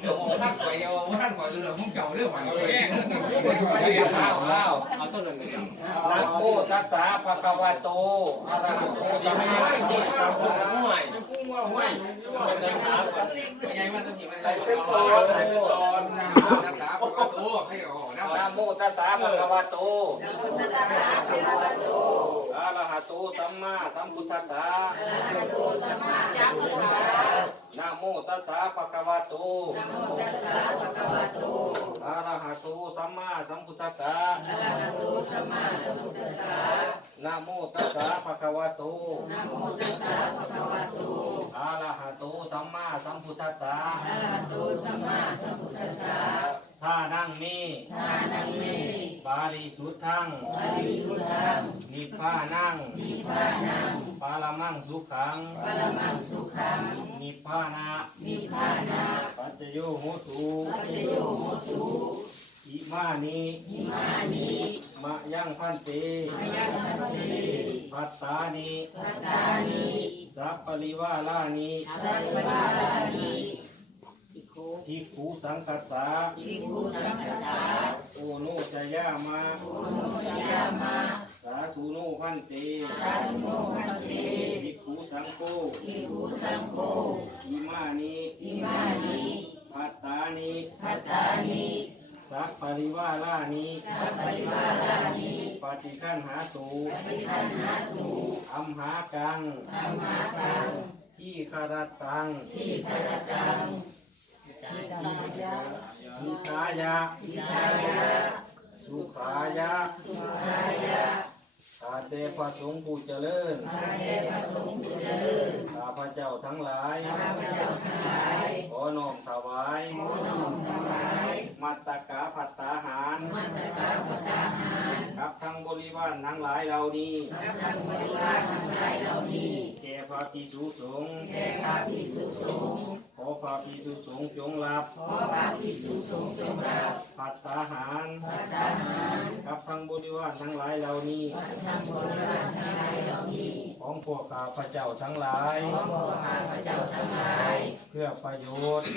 เดี๋ยวท่านป่วยเอาท่านป่วยเรื่องของเก่าเรื่องใหม่แย่เอาต้นเลยนะโมตัสสะภะคะวะโตอะระหะโตสัมมาสัมพุทธัสสะเป็นตอนนะโมตัสสะภะคะวะโตนะโมตัสสะภะคะวะโตอะระหะโตสัมมาสัมพุทธัสสะนะโมตัสสะภะคะวะโตอะระหะโตสัมมาสัมพุทธัสสะนะโมตัสสะภะคะวะโตอะระหะโตสัมมาสัมพุทธัสสะท่านั่งนี้บาลีสุทธังนิพพานังปารมังสุขังนิพพานะปัจจโยโหตุอิมานิมะยังพันเตปัตตานิสัพปริวาลานิทิคูสังกัสสะโอโนจยามะสาธุโนพันเตทิคูสังโฆอิมานิปัตตานิสัพปริวาลานิปฏิคันหาตุอัมหากังที่คารตังนิกายะสุขายะข้าแต่พระสงฆ์ผู้เจริญข้าพระเจ้าทั้งหลายขอน้อมถวายมัตตกะภัตตาหารกับทั้งบริวารทั้งหลายเหล่านี้แก่พระภิกษุสงฆ์ขอพระภิกษุสงฆ์จงรับภัตตาหารกับทั้งบริวารทั้งหลายเหล่านี้ของพวกข้าพระเจ้าทั้งหลายเพื่อประโยชน์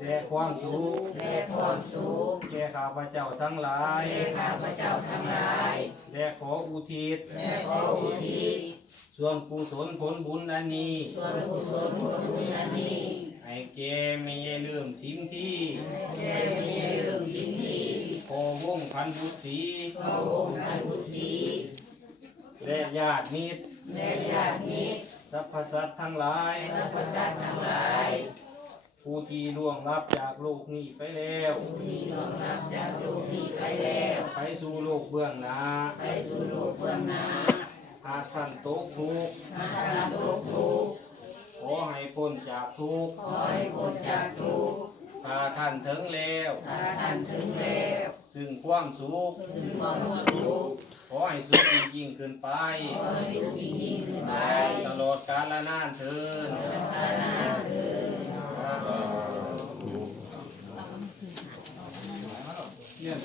และความสุขแก่ข้าพเจ้าทั้งหลายและขออุทิศส่วนกุศลผลบุญอันนี้ให้แก่ไม่ใช่เรื่องสิ่งที่พอวงพันบุตรีและญาติมิตรสรรพสัตว์ทั้งหลายผู้ที่ล่วงลับจากโลกนี้ไปแล้วไปสู่โลกเบื้องหน้าหากท่านตกทุกข์ขอให้พ้นจากทุกข์ถ้าท่านถึงแล้วซึ่งความสุขขอให้สุขยิ่งขึ้นไปตลอดกาลนานเถิดเนี่ย